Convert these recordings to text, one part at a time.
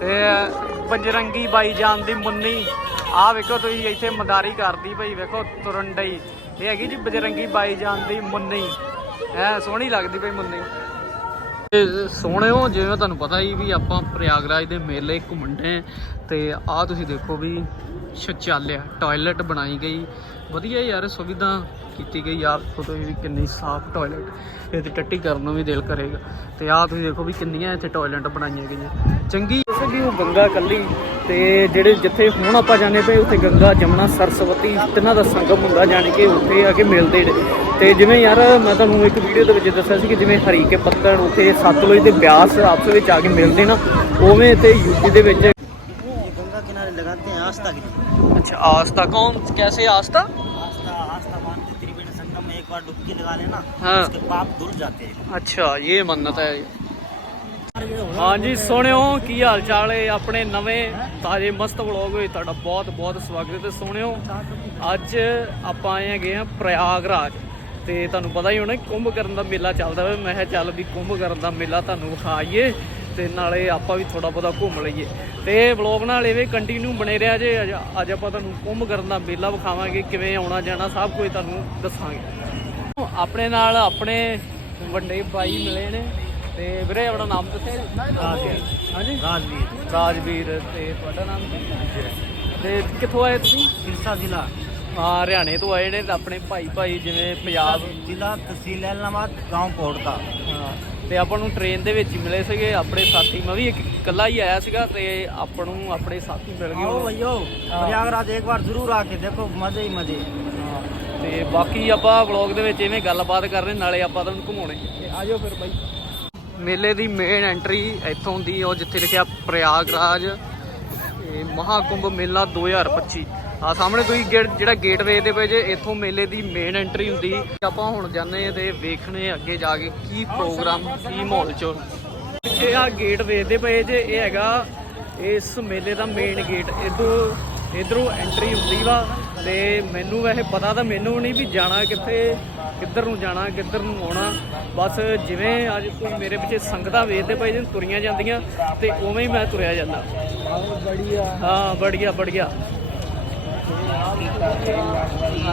ਤੇ ਬਜਰੰਗੀ ਬਾਈ ਜਾਨ ਦੀ ਮੁੰਨੀ। ਆਹ ਵੇਖੋ ਤੁਸੀਂ ਇੱਥੇ ਮਦਾਰੀ ਕਰਦੀ ਭਾਈ ਵੇਖੋ ਤੁਰਨ ਡਈ। ਇਹ ਹੈਗੀ ਜੀ ਬਜਰੰਗੀ ਬਾਈ ਜਾਨ ਦੀ ਮੁੰਨੀ। ਐ ਸੋਹਣੀ ਲੱਗਦੀ ਭਾਈ ਮੁੰਨੀ। ਤੇ ਸੋਹਣਿਓ ਜਿਵੇਂ ਤੁਹਾਨੂੰ ਪਤਾ ਹੀ ਵੀ ਆਪਾਂ ਪ੍ਰਯਾਗਰਾਜ ਦੇ ਮੇਲੇ ਘੁੰਮਣ ਡਏ ਤੇ ਆਹ ਤੁਸੀਂ ਦੇਖੋ ਵੀ ਸ਼ੌਚਾਲਿਆ ਟਾਇਲਟ ਬਣਾਈ ਗਈ। ਵਧੀਆ ਯਾਰ, ਸੁਵਿਧਾ ਕੀਤੀ ਗਈ ਯਾਰ ਫੋਟੋ ਵੀ ਕਿੰਨੀ ਸਾਫ਼ ਟਾਇਲਟ ਇਹ ਤੇ ਟੱਟੀ ਕਰਨ ਨੂੰ ਵੀ ਦਿਲ ਕਰੇਗਾ ਤੇ ਆਹ ਤੁਸੀਂ ਦੇਖੋ ਵੀ ਕਿੰਨੀਆਂ ਇੱਥੇ ਟਾਇਲਟ ਬਣਾਈਆਂ ਗਈਆਂ ਚੰਗੀ ਵੈਸੇ ਵੀ ਉਹ ਗੰਗਾ ਕੱਲੀ ਤੇ ਜਿਹੜੇ ਜਿੱਥੇ ਹੁਣ ਆਪਾਂ ਜਾਂਦੇ ਪਏ ਉੱਥੇ ਗੰਗਾ ਜਮਨਾ ਸਰਸਵਤੀ ਤਿੰਨਾਂ ਦਾ ਸੰਗਮ ਹੁੰਦਾ ਜਾਣੀ ਕਿ ਉੱਥੇ ਆ ਕੇ ਮਿਲਦੇ ਨੇ ਤੇ ਜਿਵੇਂ ਯਾਰ ਮੈਂ ਤੁਹਾਨੂੰ ਇੱਕ ਵੀਡੀਓ ਦੇ ਵਿੱਚ ਦੱਸਿਆ ਸੀ ਕਿ ਜਿਵੇਂ ਹਰੀਕੇ ਪੱਤਣ ਉੱਥੇ ਸਤਲੁਜ ਤੇ ਬਿਆਸ ਆਪਸ ਵਿੱਚ ਆ ਕੇ ਮਿਲਦੇ ਨਾ ਉਵੇਂ ਤੇ ਯੂਪੀ ਦੇ ਵਿੱਚ ये गंगा किनारे लगाते हैं आस्था के लिए अच्छा आस्था कौन कैसे आस्था आस्था आस्था बार डुबकी लगा लेना हाँ। उसके पाप धुल जाते हैं ਅੱਛਾ ਇਹ ਮੰਨਤ ਹੈ ਹਾਂਜੀ ਸੋਹਣਿਓ ਕੀ ਹਾਲ ਚਾਲ ਹੈ ਆਪਣੇ ਨਵੇਂ ਤਾਜ਼ੇ ਮਸਤ ਵਲੌਗ ਵਿੱਚ ਤੁਹਾਡਾ ਬਹੁਤ ਬਹੁਤ ਸਵਾਗਤ ਹੈ ਤੇ ਸੋਹਣਿਓ ਅੱਜ ਆਪਾਂ ਆਏ ਹੈਗੇ ਆ ਪ੍ਰਯਾਗਰਾਜ ਤੇ ਤੁਹਾਨੂੰ ਪਤਾ ਹੀ ਹੋਣਾ ਕੁੰਭ ਕਰਨ ਦਾ ਮੇਲਾ ਚੱਲਦਾ ਵਾ ਮੈਂ ਕਿਹਾ ਚੱਲ ਵੀ ਕੁੰਭ ਕਰਨ ਦਾ ਮੇਲਾ ਤੁਹਾਨੂੰ ਵਿਖਾਈਏ ਤੇ ਨਾਲੇ ਆਪਾਂ ਵੀ ਥੋੜਾ ਬਹੁਤਾ ਘੁੰਮ ਲਈਏ ਤੇ ਵਲੌਗ ਨਾਲ ਐਵੇਂ ਕੰਟੀਨਿਊ ਬਣੇ ਰਿਹਾ ਜੇ ਅੱਜ- ਅੱਜ ਆਪਾਂ ਤੁਹਾਨੂੰ ਕੁੰਭ ਕਰਨ ਦਾ ਮੇਲਾ ਵਿਖਾਵਾਂਗੇ ਕਿਵੇਂ ਆਉਣਾ ਜਾਣਾ ਸਭ ਕੁਝ ਤੁਹਾਨੂੰ ਦੱਸਾਂਗੇ ਆਪਣੇ ਨਾਲ ਆਪਣੇ ਵੱਡੇ ਭਾਈ ਮਿਲੇ ਨੇ ਤੇ ਵੀਰੇ ਆਪਣਾ ਨਾਮ ਦੱਸਿਆ ਰਾਜਵੀਰ। ਹਾਂਜੀ राजवीर ਰਾਜਵੀਰ ਤੇ ਤੁਹਾਡਾ ਨਾਮ ਕੀ ਤੇ ਕਿੱਥੋਂ ਆਏ ਤੁਸੀਂ सिरसा जिला ਹਾਂ ਹਰਿਆਣੇ ਤੋਂ ਆਏ ਨੇ ਤੇ ਆਪਣੇ ਭਾਈ ਭਾਈ ਜਿਵੇਂ ਪੰਜਾਬ जिला तहसील ऐलनाबाद गांव कोट का ਹਾਂ, ਤੇ ਆਪਾਂ ਨੂੰ ਟ੍ਰੇਨ ਦੇ ਵਿੱਚ ਹੀ ਮਿਲੇ ਸੀਗੇ ਆਪਣੇ ਸਾਥੀ ਮੈਂ ਵੀ ਇੱਕ ਇਕੱਲਾ ਹੀ ਆਇਆ ਸੀਗਾ ਤੇ ਆਪਾਂ ਨੂੰ ਆਪਣੇ ਸਾਥੀ ਮਿਲ ਗਏ आओ ਹੁਣ। भैया प्रयागराज एक बार जरूर आके देखो मजे ही मजे ਹਾਂ, ਤੇ ਬਾਕੀ ਆਪਾਂ ਵਲੌਗ ਦੇ ਵਿੱਚ ਇਵੇਂ ਗੱਲਬਾਤ ਕਰ ਰਹੇ ਨਾਲੇ ਆਪਾਂ ਤੁਹਾਨੂੰ ਘੁਮਾਉਣੇ। ਤੇ ਆਜੋ ਫਿਰ ਬਾਈ। ਮੇਲੇ ਦੀ ਮੇਨ ਐਂਟਰੀ ਇੱਥੋਂ ਦੀ, ਉਹ ਜਿੱਥੇ ਲਿਖਿਆ ਪ੍ਰਯਾਗਰਾਜ ਇਹ ਮਹਾਕੁੰਭ ਮੇਲਾ 2025 ਆ ਸਾਹਮਣੇ ਤੁਸੀਂ ਗੇਟ, ਜਿਹੜਾ ਗੇਟ ਵੇਖਦੇ ਪਏ ਜੇ ਇੱਥੋਂ ਮੇਲੇ ਦੀ ਮੇਨ ਐਂਟਰੀ ਹੁੰਦੀ। ਆਪਾਂ ਹੁਣ ਜਾਂਦੇ ਹਾਂ ਤੇ ਵੇਖਣੇ ਅੱਗੇ ਜਾ ਕੇ ਕੀ ਪ੍ਰੋਗਰਾਮ ਕੀ ਮਾਹੌਲ ਚ। ਪਿੱਛੇ ਆ ਗੇਟ ਵੇਖਦੇ ਪਏ ਜੇ ਇਹ ਹੈਗਾ, ਇਸ ਮੇਲੇ ਦਾ ਮੇਨ ਗੇਟ ਇਧਰੋਂ ਇਧਰੋਂ ਐਂਟਰੀ ਹੁੰਦੀ ਵਾ ਤੇ ਮੈਨੂੰ ਵੈਸੇ ਪਤਾ ਤਾਂ ਮੈਨੂੰ ਨਹੀਂ ਵੀ ਜਾਣਾ ਕਿੱਥੇ, ਕਿੱਧਰ ਨੂੰ ਜਾਣਾ, ਕਿੱਧਰ ਨੂੰ ਆਉਣਾ। ਬਸ ਜਿਵੇਂ ਅੱਜ ਕੋਈ ਮੇਰੇ ਪਿੱਛੇ ਸੰਗਤਾਂ ਵੇਖਦੇ ਪਏ ਜਿਵੇਂ ਤੁਰੀਆਂ ਜਾਂਦੀਆਂ ਤੇ ਉਵੇਂ ਹੀ ਮੈਂ ਤੁਰਿਆ ਜਾਂਦਾ। ਬੜੀਆ ਹਾਂ ਬੜੀਆ ਬੜੀਆ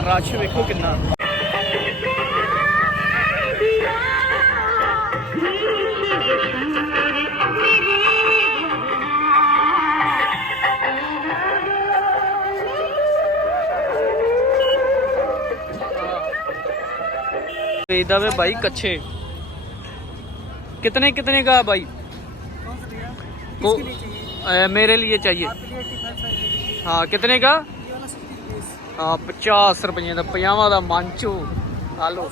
ਰਸ਼ ਵੇਖੋ ਕਿੰਨਾ। ਵੇਚਦਾ ਵੇ ਭਾਈ ਕੱਛੇ कितने कितने का है भाई को अ, मेरे लिए चाहिए हाँ कितने का हाँ पचास रुपये का पजामा का मांचू आलो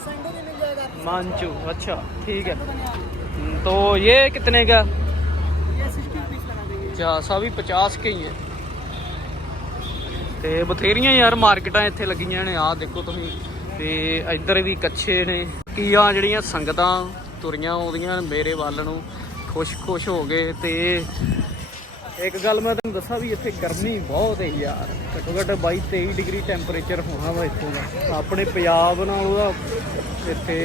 मांचू अच्छा ठीक है हम्म, तो ये कितने का अच्छा सभी पचास के ही है ਤੇ ਬਥੇਰੀਆਂ ਯਾਰ ਮਾਰਕੀਟਾਂ ਇੱਥੇ ਲੱਗੀਆਂ ਨੇ ਆਹ ਦੇਖੋ ਤੁਸੀਂ ਤੇ ਇੱਧਰ ਵੀ ਕੱਚੇ ਨੇ। ਕੀਆਂ ਜਿਹੜੀਆਂ ਸੰਗਤਾਂ ਤੁਰੀਆਂ ਉਹਦੀਆਂ ਮੇਰੇ ਵੱਲ ਨੂੰ ਖੁਸ਼-ਖੁਸ਼ ਹੋ ਗਏ ਤੇ ਇੱਕ ਗੱਲ ਮੈਂ ਤੁਹਾਨੂੰ ਦੱਸਾਂ ਵੀ ਇੱਥੇ ਗਰਮੀ ਬਹੁਤ ਹੈ ਯਾਰ। ਘੱਟੋ ਘੱਟ 22 23 ਡਿਗਰੀ ਟੈਂਪਰੇਚਰ ਹੋਣਾ ਵਾ ਇੱਥੋਂ ਦਾ। ਆਪਣੇ ਪੰਜਾਬ ਨਾਲ ਉਹਦਾ ਇੱਥੇ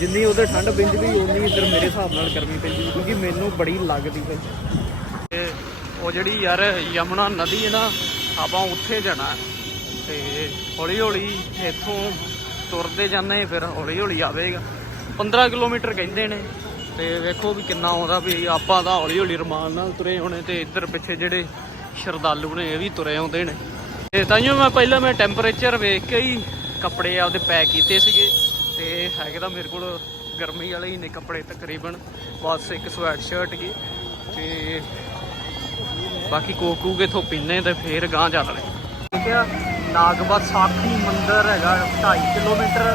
ਜਿੰਨੀ ਉਹਦੇ ਠੰਡ ਪੈਂਦੀ ਵੀ ਉਨੀ ਇੱਧਰ ਮੇਰੇ ਹਿਸਾਬ ਨਾਲ ਗਰਮੀ ਪੈਂਦੀ ਕਿਉਂਕਿ ਮੈਨੂੰ ਬੜੀ ਲੱਗਦੀ ਪਈ। ਤੇ ਉਹ ਜਿਹੜੀ ਯਾਰ ਯਮੁਨਾ ਨਦੀ ਹੈ ਨਾ, ਆਪਾਂ ਉੱਥੇ ਜਾਣਾ ਹੈ। ਤੇ ਹੌਲੀ ਹੌਲੀ ਇੱਥੋਂ ਤੁਰਦੇ ਜਾਂਦੇ ਫਿਰ ਹੌਲੀ ਹੌਲੀ ਆਵੇਗਾ। 15 ਕਿਲੋਮੀਟਰ ਕਹਿੰਦੇ ਨੇ, ਤੇ ਵੇਖੋ ਵੀ ਕਿੰਨਾ ਆਉਂਦਾ ਵੀ ਆਪਾਂ ਤਾਂ ਹੌਲੀ ਹੌਲੀ ਰਮਾਨ ਨਾਲ ਤੁਰੇ ਹੋਣੇ ਤੇ ਇੱਧਰ ਪਿੱਛੇ ਜਿਹੜੇ ਸ਼ਰਧਾਲੂ ਨੇ, ਇਹ ਵੀ ਤੁਰੇ ਆਉਂਦੇ ਨੇ। ਤੇ ਤਾਂਹੀਓ ਮੈਂ ਪਹਿਲਾਂ ਮੈਂ ਟੈਂਪਰੇਚਰ ਵੇਖ ਕੇ ਹੀ ਕੱਪੜੇ ਆਪਦੇ ਪੈਕ ਕੀਤੇ ਸੀਗੇ। ਤੇ ਹੈਗੇ ਤਾਂ ਮੇਰੇ ਕੋਲ ਗਰਮੀ ਵਾਲੇ ਹੀ ਨੇ ਕੱਪੜੇ ਤਕਰੀਬਨ। ਬਸ ਇੱਕ ਸਵੈਟ ਸ਼ਰਟ ਹੀ ਤੇ ਬਾਕੀ ਕੋਕੂ ਕੇ ਇਥੋਂ ਪੀਨੇ ਤੇ ਫੇਰ ਗਾਂ ਜਾ ਲੜੇ ਠੀਕ ਆ? ਨਾਗਬਾ ਸਾਖੀ ਮੰਦਿਰ ਹੈਗਾ 2.5 ਕਿਲੋਮੀਟਰ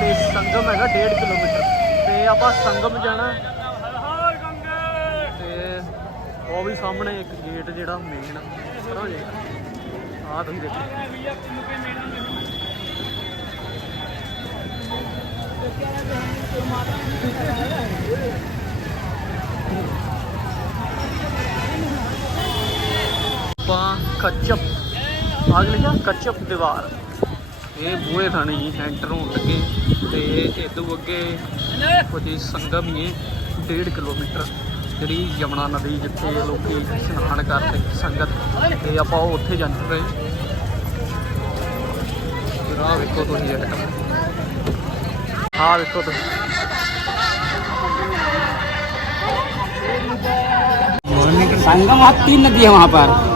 ਤੇ ਸੰਗਮ ਹੈਗਾ 1.5 ਕਿਲੋਮੀਟਰ। ਤੇ ਆਪਾਂ ਸੰਗਮ ਜਾਣਾ। ਤੇ ਉਹ ਵੀ ਸਾਹਮਣੇ ਇੱਕ ਗੇਟ ਜਿਹੜਾ ਮੇਨ ਹੋ ਜਾਏਗਾ ਆਹ ਤੁਸੀਂ ਦੇਖੋ। ਆਪਾਂ ਕੱਚਪ ਆਗ ਲਿਖਿਆ ਕੱਚਪ ਦੀਵਾਰ ਇਹ ਬੂਹੇ ਥਾਣੇ ਜੀ ਐਂਟਰ ਹੋਣ ਲੱਗੇ ਤੇ ਇਦੋਂ ਅੱਗੇ ਕੁਝ ਸੰਗਮ ਹੀ ਹੈ 1.5 ਕਿਲੋਮੀਟਰ ਜਿਹੜੀ ਯਮੁਨਾ ਨਦੀ ਜਿੱਥੇ ਲੋਕੀ ਇਸ਼ਨਾਨ ਕਰਦੇ ਸੰਗਤ ਤੇ ਆਪਾਂ ਉਹ ਉੱਥੇ ਜਾਂਦੇ ਪਏ ਰਾਹ ਵੇਖੋ ਤੁਸੀਂ ਆਈਟਮ ਆਹ ਵੇਖੋ ਤੁਸੀਂ संगम वहाँ तीन नदी है वहाँ पर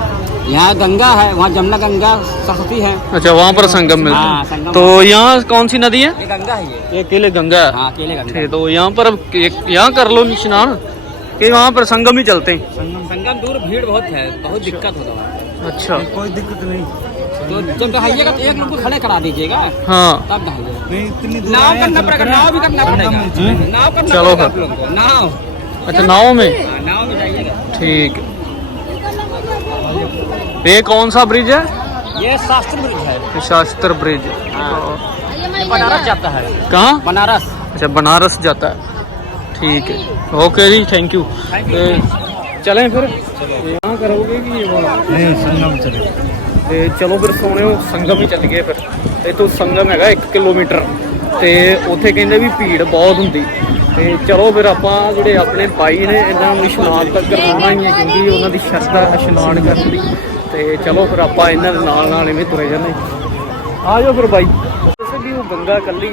यहाँ गंगा है वहाँ जमुना गंगा सरस्वती है। अच्छा वहाँ पर संगम मिलता हाँ, है संगम। तो यहाँ कौन सी नदी है? ये गंगा है ये गंगा है? हाँ अकेले गंगा तो यहाँ पर अब यहाँ कर लो स्नान कि वहाँ पर संगम ही चलते हैं। संगम संगम दूर भीड़ बहुत है बहुत दिक्कत होता है। अच्छा। कोई दिक्कत नहीं। तो जब नहाइएगा तो एक लोग को खड़े करा दीजिएगा। हाँ। तब नहाइएगा नहीं इतनी दूर नाव करना तो पड़ेगा नाव भी करना पड़ेगा। नाव करना चलो नाव। अच्छा नाव में? हाँ, नाव में जाइएगा। ठीक। ये कौन सा ब्रिज है ये शास्त्र ब्रिज है ये शास्त्र ब्रिज ये बनारस जाता है कहाँ बनारस अच्छा बनारस जाता है ठीक है ओके जी थैंक यू चलें फिर यहाँ करोगे कि ये वाला नहीं संगम चले ਤੇ ਚਲੋ ਫਿਰ ਸੋਹਣਿਓ ਸੰਗਮ ਹੀ ਚੱਲ ਗਏ ਫਿਰ ਇਹ ਤੋਂ ਸੰਗਮ ਹੈਗਾ 1 ਕਿਲੋਮੀਟਰ ਤੇ ਉੱਥੇ ਕਹਿੰਦੇ ਵੀ ਭੀੜ ਬਹੁਤ ਹੁੰਦੀ ਤੇ ਚਲੋ ਫਿਰ ਆਪਾਂ ਜਿਹੜੇ ਆਪਣੇ ਬਾਈ ਨੇ ਇਹਨਾਂ ਨੂੰ ਇਸ਼ਨਾਨ ਤੱਕ ਕਰਾਉਣਾ ਹੀ ਹੈ ਕਿਉਂਕਿ ਉਹਨਾਂ ਦੀ ਸ਼ਰਧਾ ਹੈ ਇਸ਼ਨਾਨ ਕਰਨ ਦੀ ਤੇ ਚਲੋ ਫਿਰ ਆਪਾਂ ਇਹਨਾਂ ਦੇ ਨਾਲ ਨਾਲ ਇਵੇਂ ਤੁਰੇ ਜਾਂਦੇ ਆ ਜਾਓ ਫਿਰ ਬਾਈ। ਦੱਸੋ ਵੀ ਉਹ ਗੰਗਾ ਕੱਲੀ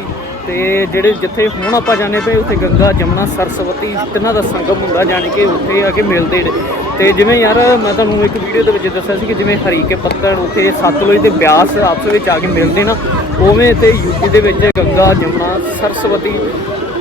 ਤੇ ਜਿਹੜੇ ਜਿੱਥੇ ਹੁਣ ਆਪਾਂ ਜਾਂਦੇ ਪਏ, ਉੱਥੇ ਗੰਗਾ, ਜਮਨਾ, ਸਰਸਵਤੀ, ਤਿੰਨਾਂ ਦਾ ਸੰਗਮ ਹੁੰਦਾ ਜਾਣੀ ਕਿ ਉੱਥੇ ਆ ਕੇ ਮਿਲਦੇ ਨੇ। ਤੇ ਜਿਵੇਂ ਯਾਰ ਮੈਂ ਤੁਹਾਨੂੰ ਇੱਕ ਵੀਡੀਓ ਦੇ ਵਿੱਚ ਦੱਸਿਆ ਸੀ ਕਿ ਜਿਵੇਂ ਹਰੀਕੇ ਪੱਤਣ, ਉੱਥੇ ਸਤਲੁਜ ਤੇ ਬਿਆਸ ਆਪਸ ਵਿੱਚ ਆ ਕੇ ਮਿਲਦੇ ਨਾ, ਉਵੇਂ ਤੇ ਯੂਪੀ ਦੇ ਵਿੱਚ ਗੰਗਾ, ਜਮਨਾ, ਸਰਸਵਤੀ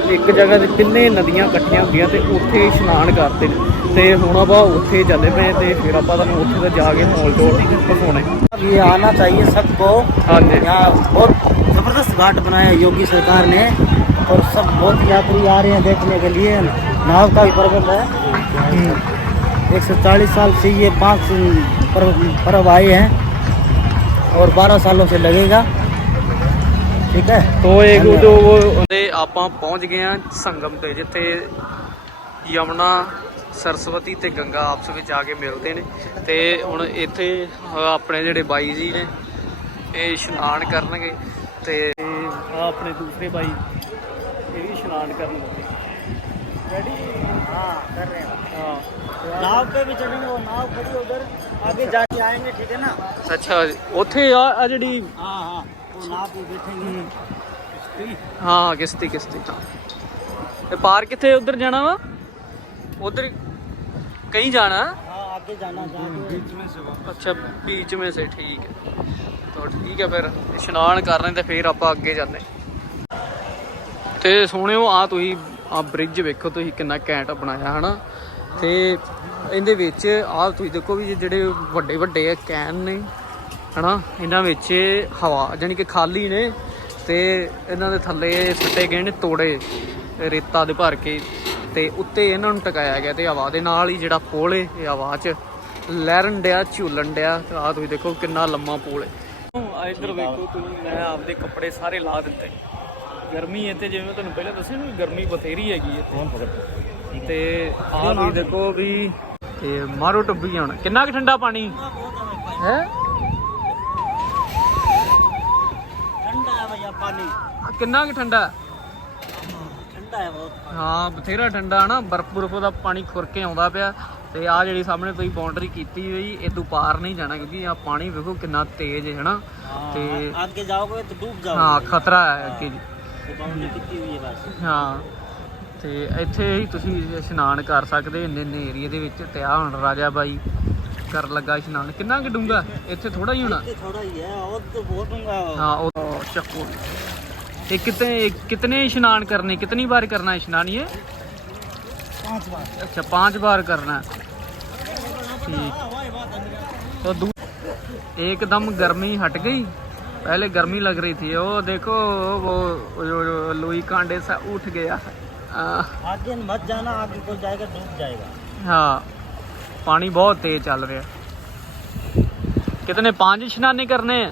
ਇੱਕ ਜਗ੍ਹਾ ਤੇ ਤਿੰਨੇ ਨਦੀਆਂ ਇਕੱਠੀਆਂ ਹੁੰਦੀਆਂ ਤੇ ਉੱਥੇ ਇਸ਼ਨਾਨ ਕਰਦੇ ਨੇ ਤੇ ਹੁਣ ਆਪਾਂ ਉੱਥੇ ਚੱਲੇ ਪਏ ਤੇ ਫਿਰ ਆਪਾਂ ਤੁਹਾਨੂੰ ਉੱਥੇ ਦਾ ਜਾ ਕੇ ਮੌਲ ਤੋਂ ਦਿਖਾਉਣੇ अब ये आना चाहिए सबको ਹਾਂਜੀ यहाँ बहुत जबरदस्त घाट बनाया है योगी सरकार ने और सब बहुत यात्री आ रहे हैं देखने के लिए नाव का भी प्रबंध है एक सौ चालीस साल से ये पाँच पर्व पर्व आए हैं और बारह सालों से लगेगा ठीक है ਤੋ ਇਹ ਜੋ ਤੇ ਆਪਾਂ ਪਹੁੰਚ ਗਏ ਆ ਸੰਗਮ ਤੇ ਜਿੱਥੇ ਯਮਨਾ ਸਰਸਵਤੀ ਤੇ ਗੰਗਾ ਆਪਸ ਵਿੱਚ ਆ ਕੇ ਮਿਲਦੇ ਨੇ ਤੇ ਹੁਣ ਇੱਥੇ ਅਹ, ਆਪਣੇ ਜਿਹੜੇ ਬਾਈ ਜੀ ਨੇ ਇਹ ਇਸ਼ਨਾਨ ਕਰਨਗੇ ਤੇ ਆ ਆਪਣੇ ਦੂਸਰੇ ਬਾਈ ਇਹ ਵੀ ਇਸ਼ਨਾਨ ਕਰਨ ਲੱਗੇ हाँ कर रहे हैं ਹਾਂ नाव पे भी चलेंगे वो नाव खड़ी है उधर आगे जाके आएंगे ठीक है ना ਅੱਛਾ ਉੱਥੇ ਆ ਆ ਜਿਹੜੀ हाँ हाँ वो नाव पे बैठेंगे ਹਾਂ ਕਿਸ਼ਤੀ? ਕਿਸ਼ਤੀ ਤੇ ਪਾਰ ਕਿੱਥੇ ਉਧਰ ਜਾਣਾ ਵਾ? ਉਧਰ ਕਹੀਂ ਜਾਣਾ? ਹਾਂ ਅੱਛਾ ਬੀਚ ਮੇ ਸੇ ਠੀਕ ਹੈ। ਤਾਂ ਠੀਕ ਹੈ ਫਿਰ ਇਸ਼ਨਾਨ ਕਰਨੇ ਤੇ ਫਿਰ ਆਪਾਂ ਅੱਗੇ ਜਾਂਦੇ। ਤੇ ਸੋਹਣਿਓ ਆ ਤੁਸੀਂ ਆ ਬ੍ਰਿਜ ਵੇਖੋ ਤੁਸੀਂ ਕਿੰਨਾ ਕੈਂਟ ਬਣਾਇਆ ਹਨਾ? ਤੇ ਇਹਦੇ ਵਿੱਚ ਆ ਤੁਸੀਂ ਦੇਖੋ ਵੀ ਜਿਹੜੇ ਵੱਡੇ ਵੱਡੇ ਕੈਨ ਨੇ। ਹਨਾ ਇਹਨਾਂ ਵਿੱਚ ਹਵਾ ਜਾਨੀ ਕਿ ਖਾਲੀ ਨੇ ਤੇ ਇਹਨਾਂ ਦੇ ਥੱਲੇ ਸੁੱਟੇ ਗਏ ਨੇ ਤੋੜੇ ਰੇਤਾ ਦੇ ਭਰ ਕੇ ਤੇ ਉੱਤੇ ਇਹਨਾਂ ਨੂੰ ਟਿਕਾਇਆ ਗਿਆ ਤੇ ਹਵਾ ਦੇ ਨਾਲ ਹੀ ਜਿਹੜਾ ਪੋਲ ਏ ਇਹ ਹਵਾ 'ਚ ਲਹਿਰਨ ਡਿਆ ਝੂਲਣ ਡਿਆ ਆ ਤੁਸੀਂ ਦੇਖੋ ਕਿੰਨਾ ਲੰਮਾ ਪੋਲ ਏ। ਇੱਧਰ ਵੇਖੋ ਤੁਸੀਂ ਮੈਂ ਆਪਦੇ ਕੱਪੜੇ ਸਾਰੇ ਲਾ ਦਿੱਤੇ। ਗਰਮੀ ਇੱਥੇ ਜਿਵੇਂ ਮੈਂ ਤੁਹਾਨੂੰ ਪਹਿਲਾਂ ਦੱਸਿਆ ਨਾ ਗਰਮੀ ਬਥੇਰੀ ਹੈਗੀ ਇੱਥੇ। ਤੇ ਆ ਤੁਸੀਂ ਦੇਖੋ ਵੀ ਇਹ ਮਾਰੋ ਟੱਬੀ ਹੁਣ। ਕਿੰਨਾ ਕੁ ਠੰਡਾ ਪਾਣੀ? ਹੈ? ਕਿੰਨਾ ਕੁ ਠੰਡਾ ठंडा है बहुत ਹਾਂ ਬਥੇਰਾ ਠੰਡਾ ਨਾ ਬਰਫ਼ ਬਰਫ਼ ਦਾ ਪਾਣੀ ਖੁਰ ਕੇ ਆਉਂਦਾ ਪਿਆ ਤੇ ਆ ਜਿਹੜੀ ਸਾਹਮਣੇ ਤੁਸੀਂ ਬਾਉਂਡਰੀ ਕੀਤੀ ਹੋਈ ਇਹ ਤੋਂ ਪਾਰ ਨਹੀਂ ਜਾਣਾ ਕਿਉਂਕਿ ਆ ਪਾਣੀ ਵੇਖੋ ਕਿੰਨਾ ਤੇਜ਼ ਹੈ ਹਨਾ ਤੇ आगे जाओगे तो डूब जाओगे ਹਾਂ ਖਤਰਾ ਹੈ ਅੱਗੇ ਜੀ तो बाउंड्री कितनी हुई है बस ਹਾਂ ਤੇ ਇੱਥੇ ਹੀ ਤੁਸੀਂ ਇਸ਼ਨਾਨ ਕਰ ਸਕਦੇ ਇੰਨੇ ਇੰਨੇ ਏਰੀਏ ਦੇ ਵਿੱਚ ਤੇ ਆ ਹੁਣ ਰਾਜਾ ਬਾਈ ਕਰ ਲੱਗਾ ਇਸ਼ਨਾਨ ਕਿੰਨਾ ਕਿ ਡੂੰਗਾ ਇੱਥੇ ਥੋੜਾ ਹੀ ਹੋਣਾ ये थोड़ा ही है और तो बहुत होगा हाँ वो चक्कू ये कितने कितने स्नान करने कितनी बार करना है स्नान ये? पाँच बार। अच्छा पाँच बार करना है। ठीक। तो एकदम गर्मी हट गई। पहले गर्मी लग रही थी। ओ देखो वो जो लुई कांडे सा उठ गया। आगे मत जाना आगे कोई जाएगा डूब जाएगा। हाँ। पानी बहुत तेज चल रहा है। कितने पाँच स्नाने करने हैं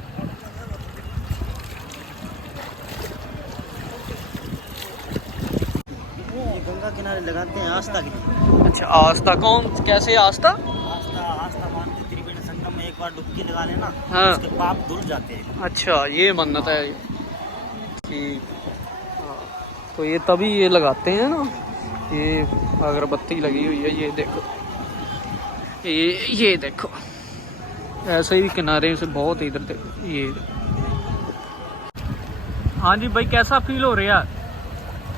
ये लगाते हैं आस्था के लिए अच्छा आस्था कौन कैसे आस्था आस्था आस्था मानते त्रिवेणी संगम में एक बार डुबकी लगा लेना हाँ। उसके पाप धुल जाते हैं। अच्छा ये है। ठीक हाँ, तो ये तभी ये लगाते हैं ना। ये अगरबत्ती लगी हुई है ये देखो। ये ये देखो। ऐसे ही किनारे से बहुत इधर देखो ये हाँ जी भाई कैसा फील हो रहा है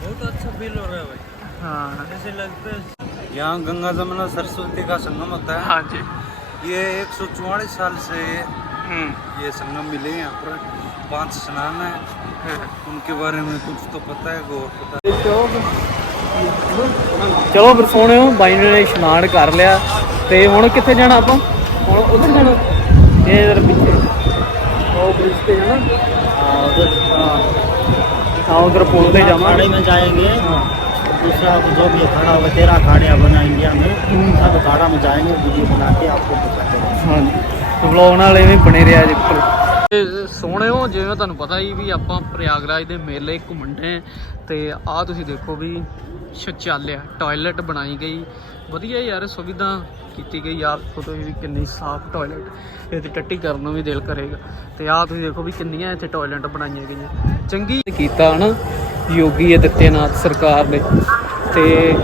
बहुत अच्छा फील हो रहा है भाई। हाँ ऐसे लगता है यहाँ गंगा जमुना सरस्वती का संगम होता है हाँ जी ये एक साल से हम्म ये संगम मिले हैं यहाँ पर पांच स्नान है उनके बारे में कुछ तो पता है और पता ਚਲੋ ਫਿਰ ਸੋਹਣਿਓ ਬਾਈ ਨੇ ਇਸ਼ਨਾਨ ਕਰ ਲਿਆ ਤੇ ਹੁਣ ਕਿੱਥੇ ਜਾਣਾ ਆਪਾਂ ਹੁਣ ਉੱਧਰ ਜਾਣਾ ਇਹ ਇਧਰ ਪਿੱਛੇ ਉਹ ਬ੍ਰਿਜ ਤੇ ਜਾਣਾ हाँ उधर ਹਾਂ ਹਾਂ ਉਧਰ ਪੁਲ ਤੇ अखाड़े ਜਾਵਾਂਗੇ में जाएंगे दूसरा जो भी अखाड़ा होगा तेरह अखाड़ियाँ बना इंडिया में सब अखाड़ा में जाएंगे वीडियो बना के आपको दिखाते रहेंगे ਹਾਂਜੀ ਵਲੌਗ ਨਾਲ ਐਵੇਂ ਬਣੇ ਰਿਹਾ ਜੀ ਤੇ ਸੋਹਣਿਓ ਜਿਵੇਂ ਤੁਹਾਨੂੰ ਪਤਾ ਹੀ ਵੀ ਆਪਾਂ ਪ੍ਰਯਾਗਰਾਜ ਦੇ ਮੇਲੇ ਘੁੰਮਣ ਦੇ ਤੇ ਆਹ ਤੁਸੀਂ ਦੇਖੋ ਵੀ ਸ਼ੌਚਾਲਿਆ ਟਾਇਲਟ ਬਣਾਈ ਗਈ ਵਧੀਆ ਯਾਰ ਸੁਵਿਧਾ ਕੀਤੀ ਗਈ ਯਾਰ ਫੋਟੋ ਵੀ ਕਿੰਨੀ ਸਾਫ਼ ਟਾਇਲਟ ਇਹ ਤੇ ਟੱਟੀ ਕਰਨ ਨੂੰ ਵੀ ਦਿਲ ਕਰੇਗਾ ਤੇ ਆਹ ਤੁਸੀਂ ਦੇਖੋ ਵੀ ਕਿੰਨੀਆਂ ਇੱਥੇ ਟਾਇਲਟ ਬਣਾਈਆਂ ਗਈਆਂ ਚੰਗੀ ਕੀਤਾ ਹਨਾ ਯੋਗੀ ਆਦਿੱਤਿਆਨਾਥ ਸਰਕਾਰ ਨੇ ਤੇ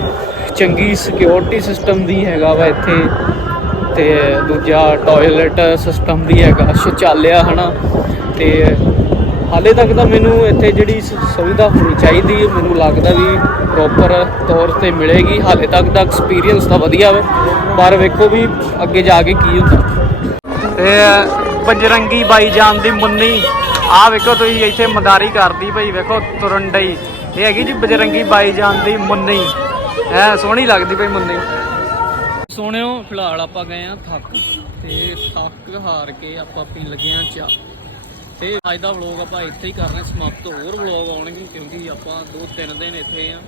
ਚੰਗੀ ਸਿਕਿਉਰਿਟੀ ਸਿਸਟਮ ਵੀ ਹੈਗਾ ਵਾ ਇੱਥੇ ਤੇ ਦੂਜਾ ਟਾਇਲਟ ਸਿਸਟਮ ਵੀ ਹੈਗਾ, ਸ਼ੌਚਾਲਿਆ ਹਨਾ, ਤੇ ਹਾਲੇ ਤੱਕ ਤਾਂ ਮੈਨੂੰ ਇੱਥੇ ਜਿਹੜੀ ਸ- ਸੁਵਿਧਾ ਹੋਣੀ ਚਾਹੀਦੀ, ਮੈਨੂੰ ਲੱਗਦਾ ਵੀ ਪ੍ਰੋਪਰ ਤੌਰ ਤੇ ਮਿਲੇਗੀ, ਹਾਲੇ ਤੱਕ ਦਾ ਐਕਸਪੀਰੀਅੰਸ ਤਾਂ ਵਧੀਆ ਵਾ, ਪਰ ਵੇਖੋ ਵੀ ਅੱਗੇ ਜਾ ਕੇ ਕੀ ਹੁੰਦਾ। ਤੇ ਬਜਰੰਗੀ ਬਾਈ ਦੀ ਮੁੰਨੀ। ਆਹ ਵੇਖੋ ਤੁਸੀਂ ਇੱਥੇ ਮਦਾਰੀ ਕਰਦੀ ਭਾਈ ਵੇਖੋ ਤੁਰਨ ਡਈ। ਇਹ ਹੈਗੀ ਜੀ ਬਜਰੰਗੀ ਬਾਈ ਜਾਨ ਦੀ ਮੁੰਨੀ। ਐ ਸੋਹਣੀ ਲੱਗਦੀ ਭਾਈ ਮੁੰਨੀ। ਸੋਹਣਿਓ ਫਿਲਹਾਲ ਆਪਾਂ ਗਏ ਆ ਥੱਕ। ਤੇ ਥੱਕ ਹਾਰ ਕੇ ਆਪਾਂ ਪੀਣ ਲੱਗੇ ਆ ਚਾਹ। ਤੇ ਅੱਜ ਦਾ ਵਲੌਗ ਆਪਾਂ ਇੱਥੇ ਹੀ ਕਰ ਰਹੇ ਸਮਾਪਤ। ਹੋਰ ਵਲੌਗ ਆਉਣਗੇ ਕਿਉਂਕਿ ਆਪਾਂ ਦੋ ਤਿੰਨ ਦਿਨ ਇੱਥੇ ਆ।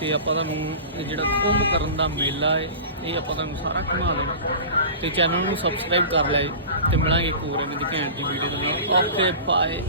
ਤੇ ਆਪਾਂ ਤੁਹਾਨੂੰ ਇਹ ਜਿਹੜਾ ਕੁੰਭ ਕਰਨ ਦਾ ਮੇਲਾ ਹੈ, ਇਹ ਆਪਾਂ ਤੁਹਾਨੂੰ ਸਾਰਾ ਘੁਮਾ ਦੇਣਾ। ਤੇ ਚੈਨਲ ਨੂੰ ਸਬਸਕ੍ਰਾਈਬ ਕਰ ਲਿਆ ਜੀ, ਤੇ ਮਿਲਾਂਗੇ ਇੱਕ ਹੋਰ ਐਵੇਂ ਦੀ ਘੈਂਟ ਦੀ ਵੀਡੀਓ ਦੇ ਨਾਲ। Okay bye